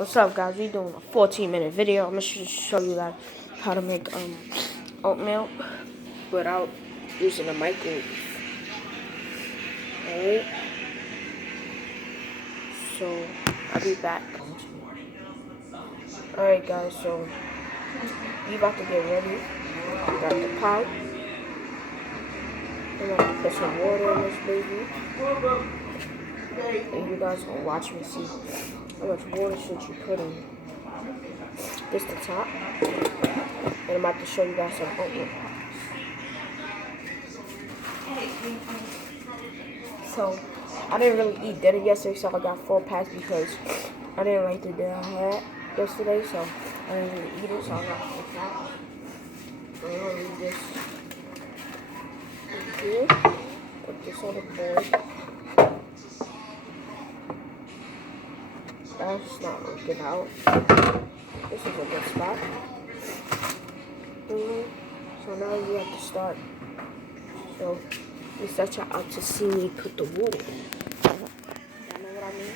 What's up, guys? We doing a 14-minute video. I'm gonna show you guys how to make oatmeal without using a microwave. Alright. So I'll be back. Alright, guys. So we about to get ready. Got the pot. I'm gonna put some water in this baby. And you guys gonna watch me see how much water should you put in. This the top. And I'm about to show you guys some oatmeal pots. So I didn't really eat dinner yesterday, so I got 4 packs because I didn't like the dinner I had yesterday, so I didn't really eat it, so I got 4 packs. I'm gonna leave this here. Put this on the board. That's not working out. This is a good spot. So now we have to start. So you set your out to see me put the water in. Y'all know what I mean?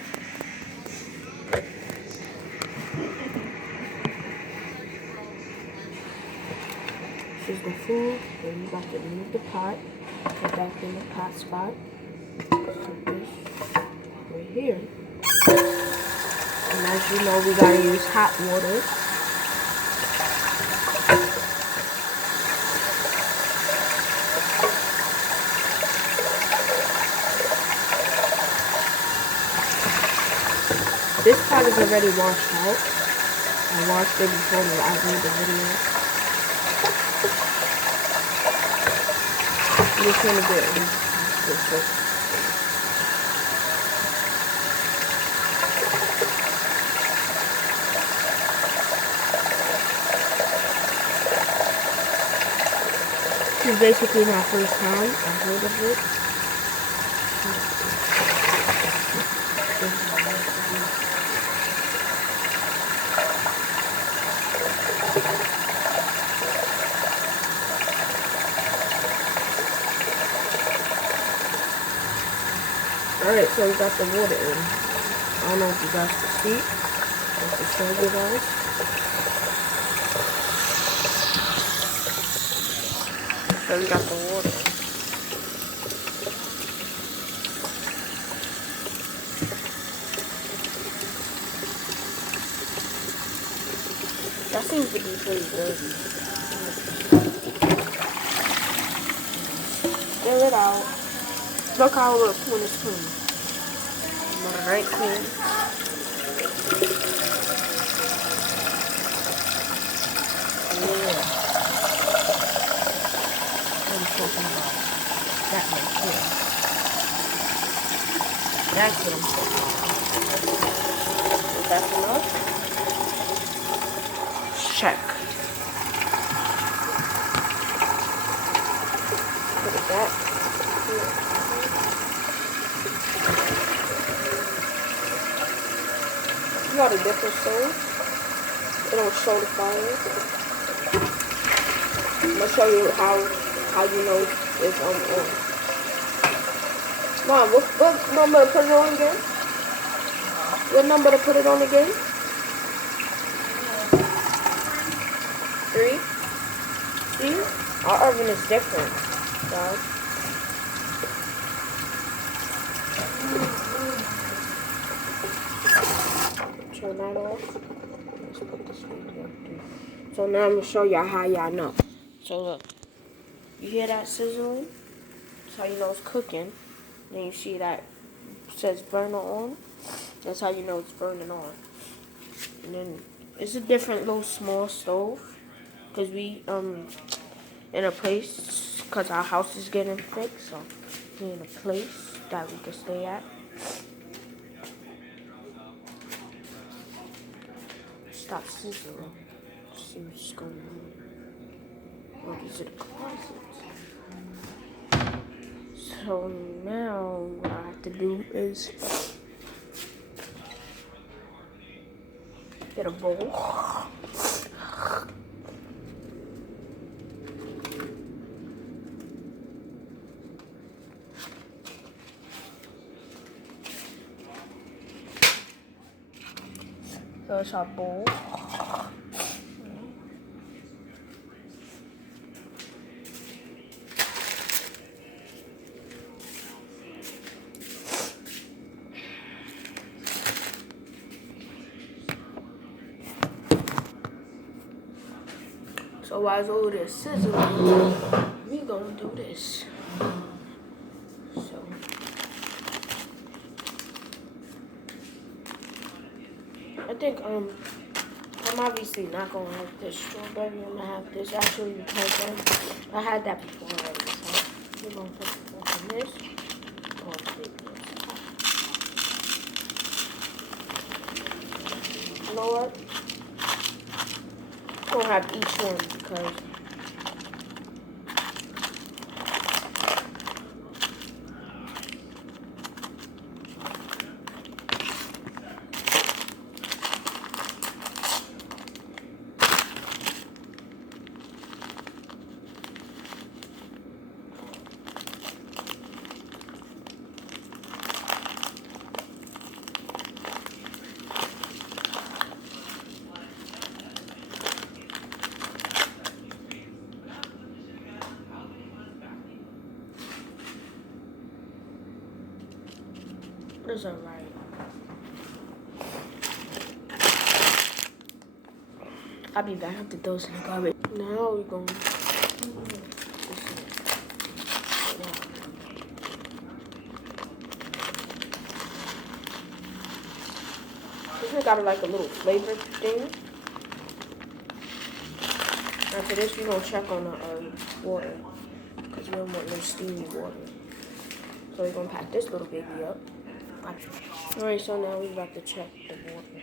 This is the food. Then you got to remove the pot. Put back in the pot spot. Put this right here. And as you know, we gotta use hot water. This pot is already washed out. I washed it before I made the video. I'm just gonna get this quick. This is basically my first time I heard of it. Alright, so we got the water in. I don't know if you guys can see. Just to show you guys. So we got the water in. That seems to be pretty dirty. Fill it out. Look how it looks when it's clean. Right clean. Yeah. What I'm talking about. That right there. That's what I'm talking about. Is that enough? Check. Look at that. You got a different stove. It don't show the fire. I'm gonna show you how you know it's on. Mom, what number to put it on again? What number to put it on again? 3. See? Our oven is different, guys. Turn that off. Let's put this one here. So now I'm gonna show y'all how y'all know. So look, you hear that sizzling? That's how you know it's cooking. Then you see that it says burner on. That's how you know it's burning on. And then it's a different little small stove because we in a place because our house is getting fixed, so we're in a place that we can stay at. Stop sizzling. See what's going on. What is it? Closet. So now what I have to do is get a bowl. So it's our bowl. So while all this sizzling, we gonna do this. So I think I'm obviously not gonna have this strawberry. I'm gonna have this actually because I had that before already. So we're gonna put on this. You know what? I'm gonna have each one because it's alright. I'll be back after those in the garbage. Now we're going to this one got like a little flavor thing. After this, we're going to check on the water because we don't want no steamy water. So we're going to pack this little baby up. Alright, so now we're about to check the water.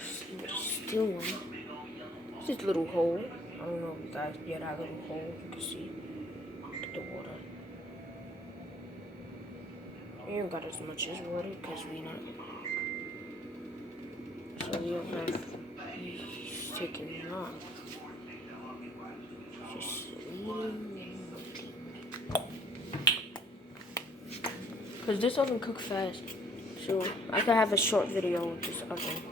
See what it's doing. It's this little hole. I don't know if you guys get that little hole. You can see the water. We ain't got as much as water because we not. So we don't have these taking long. Just because this oven cook fast. So I could have a short video with this oven.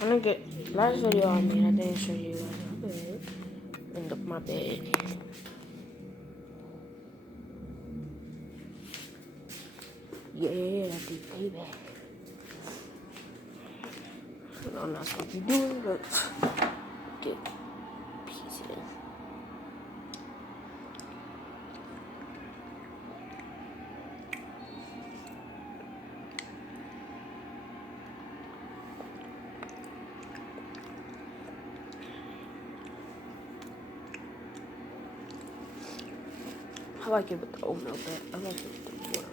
I'm gonna get last video I made. I didn't show you guys my bed. And look my bed. Yeah, big baby. I know I'm not supposed to be doing, but get pieces. I like it with the oatmeal better. I like it with the water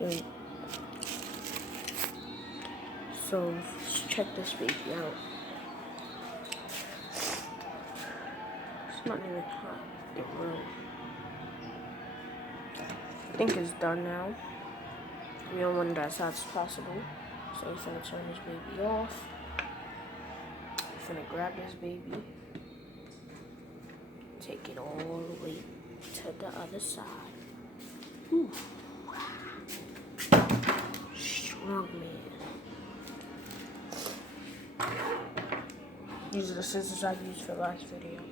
better. So let's check this baby out. It's not even hot. I think it's done now. We don't want it as hot as possible. So we're gonna turn this baby off. We're gonna grab this baby. Take it all the way to the other side. Ooh. Strong man. These are the scissors I used for last video.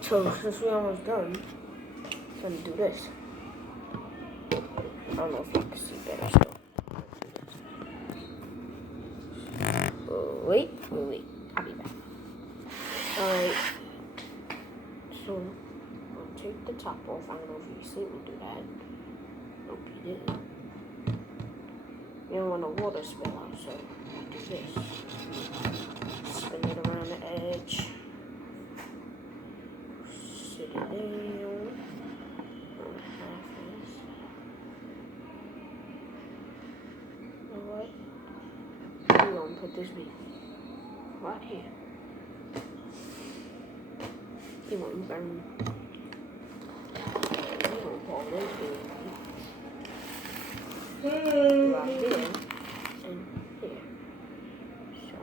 So since we're almost done, I'm gonna do this. I don't know if you can see better still. Wait. I'll be back. Alright. So, I'll take the top off. I don't know if you see me do that. Hope you did. You don't want the water spill out, so I'll do this. Spin it around the edge. Sit it down. We're gonna put this baby right here. It won't burn. We're gonna pull this baby drive in and here. So.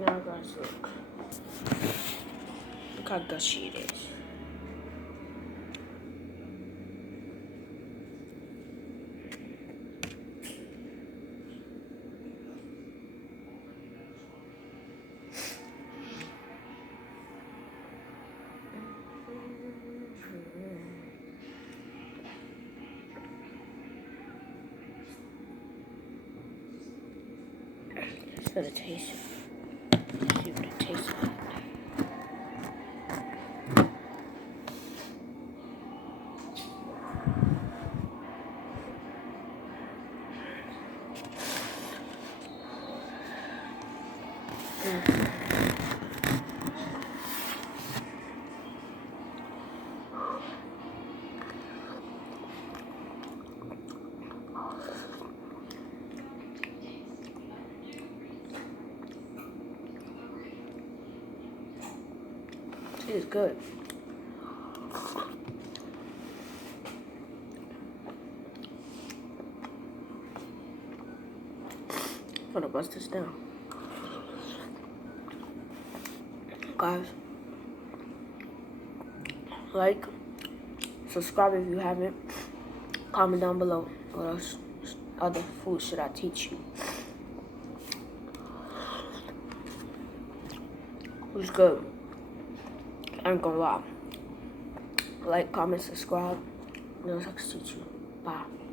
Now guys, look how gushy it is. It's gonna taste it. Let's see what it tastes like. It is good. I'm gonna bust this down. Guys, like, subscribe if you haven't. Comment down below what else, other food should I teach you. It's good. I ain't gonna lie. Like, comment, subscribe. What else I can teach you. Bye.